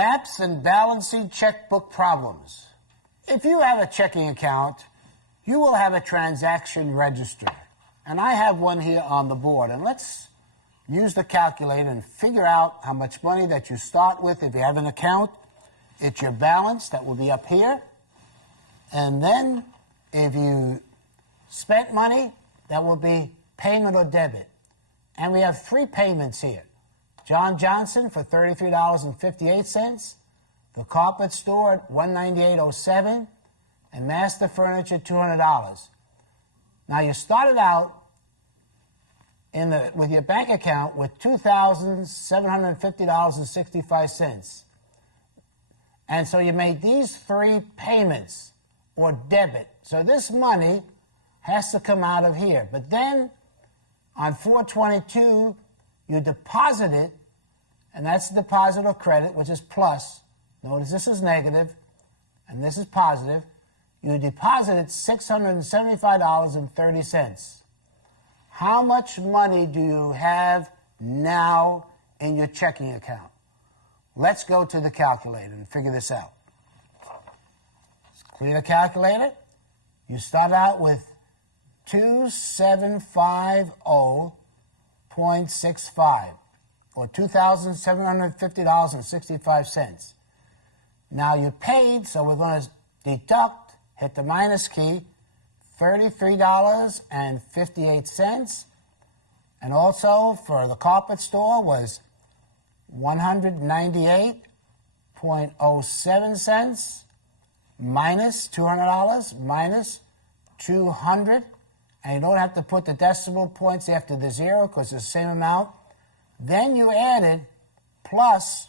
Maps and Balanci checkbook problems. If you have a checking account, you will have a transaction register. And I have one here on the board. And let's use the calculator and figure out how much money that you start with. If you have an account, it's your balance that will be up here. And then if you spent money, that will be payment or debit. And we have three payments here. John Johnson for $33.58, the carpet store at $198.07, and Master Furniture $200. Now you started out with your bank account with $2,750.65. And so you made these three payments or debit. So this money has to come out of here. But then on 4/22, you deposit it, and that's the deposit or credit, which is plus. Notice this is negative, and this is positive. You deposited $675.30. How much money do you have now in your checking account? Let's go to the calculator and figure this out. Let's clear the calculator. You start out with $2,750.65, or $2,750.65. Now you paid, so we're going to deduct, hit the minus key, $33.58, and also for the carpet store was $198.07 minus $200 minus 200, and you don't have to put the decimal points after the zero because it's the same amount. Then you added plus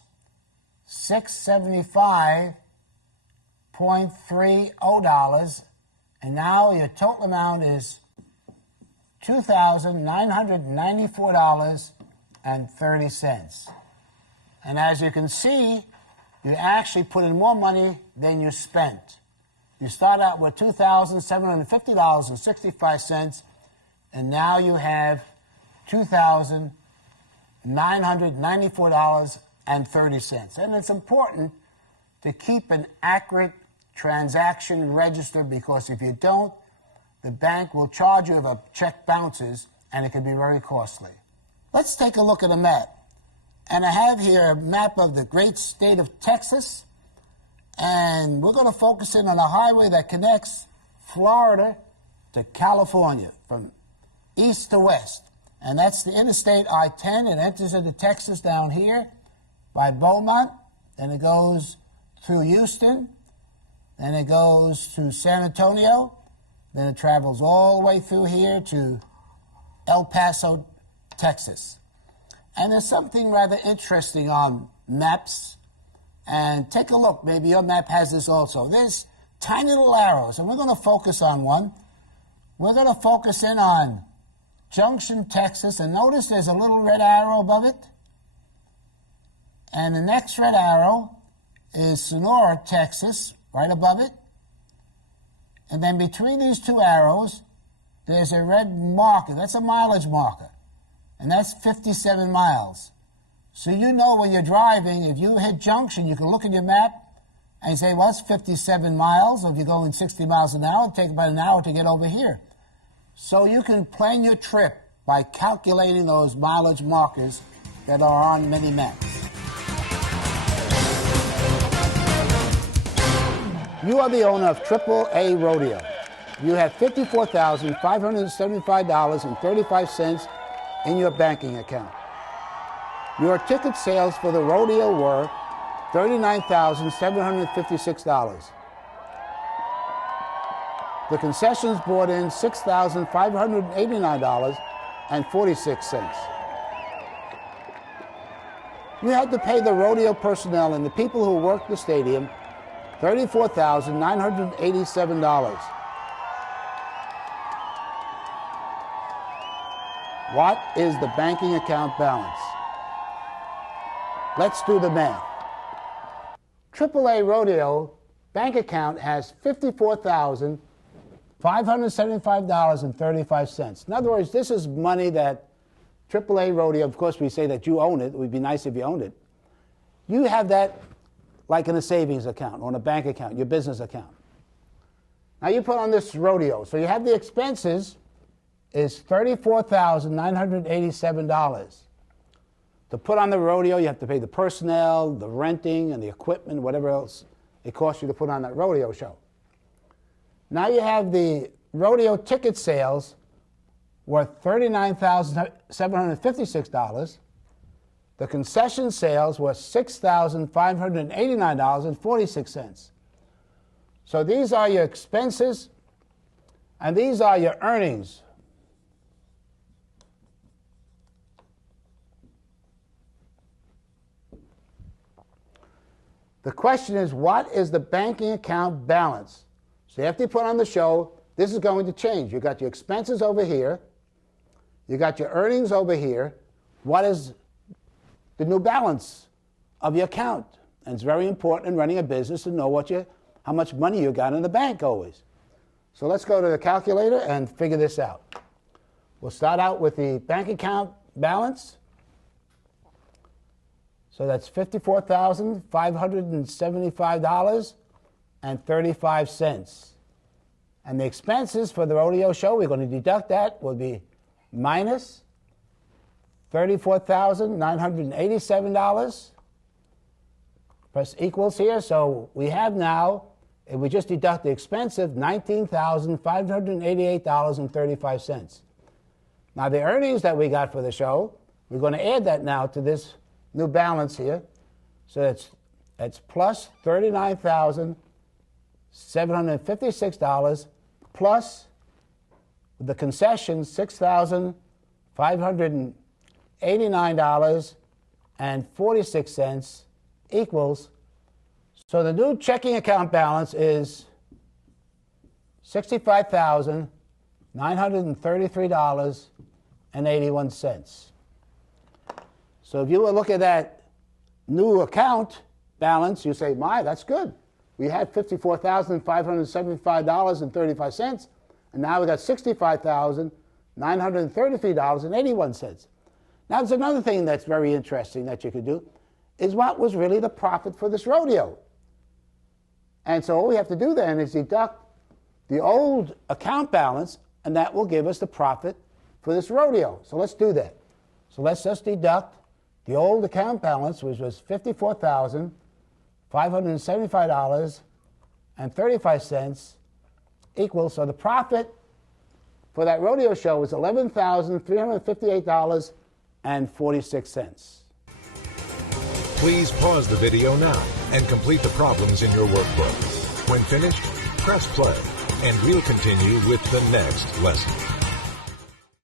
$675.30, and now your total amount is $2,994.30. And as you can see, you actually put in more money than you spent. You start out with $2,750.65, and now you have $2,994.30. And it's important to keep an accurate transaction register, because if you don't, the bank will charge you if a check bounces, and it can be very costly. Let's take a look at a map. And I have here a map of the great state of Texas, and we're going to focus in on a highway that connects Florida to California from east to west. And that's the Interstate I-10. It enters into Texas down here by Beaumont, and it goes through Houston, then it goes to San Antonio, then it travels all the way through here to El Paso, Texas. And there's something rather interesting on maps. And take a look. Maybe your map has this also. There's tiny little arrows, and we're going to focus on one. We're going to focus in on Junction, Texas, and notice there's a little red arrow above it. And the next red arrow is Sonora, Texas, right above it. And then between these two arrows, there's a red marker. That's a mileage marker. And that's 57 miles. So you know when you're driving, if you hit Junction, you can look at your map and say, well, it's 57 miles. Or if you're going 60 miles an hour, it'll take about an hour to get over here. So you can plan your trip by calculating those mileage markers that are on many maps. You are the owner of AAA Rodeo. You have $54,575.35 in your banking account. Your ticket sales for the rodeo were $39,756. The concessions brought in $6,589.46. You had to pay the rodeo personnel and the people who worked the stadium $34,987. What is the banking account balance? Let's do the math. AAA Rodeo bank account has $54,575.35. In other words, this is money that AAA Rodeo, of course we say that you own it. It would be nice if you owned it. You have that like in a savings account or in a bank account, your business account. Now you put on this rodeo. So you have the expenses is $34,987. To put on the rodeo, you have to pay the personnel, the renting, and the equipment, whatever else it costs you to put on that rodeo show. Now you have the rodeo ticket sales worth $39,756. The concession sales were $6,589.46. So these are your expenses, and these are your earnings. The question is, what is the banking account balance? So after you put on the show, this is going to change. You got your expenses over here. You got your earnings over here. What is the new balance of your account? And it's very important in running a business to know how much money you got in the bank always. So let's go to the calculator and figure this out. We'll start out with the bank account balance. So that's $54,575.35. And the expenses for the rodeo show, we're going to deduct that, will be minus $34,987. Press equals here. So we have now, if we just deduct the expensive, $19,588.35. Now the earnings that we got for the show, we're going to add that now to this new balance here. So it's plus $39,756 plus the concession $6,589.46 equals. So the new checking account balance is $65,933.81. So if you will look at that new account balance, you say, my, that's good. We had $54,575.35, and now we got $65,933.81. Now there's another thing that's very interesting that you could do, is what was really the profit for this rodeo? And so all we have to do then is deduct the old account balance, and that will give us the profit for this rodeo. So let's do that. So let's just deduct the old account balance, which was $54,575.35 equals, so the profit for that rodeo show was $11,358.46. Please pause the video now and complete the problems in your workbook. When finished, press play, and we'll continue with the next lesson.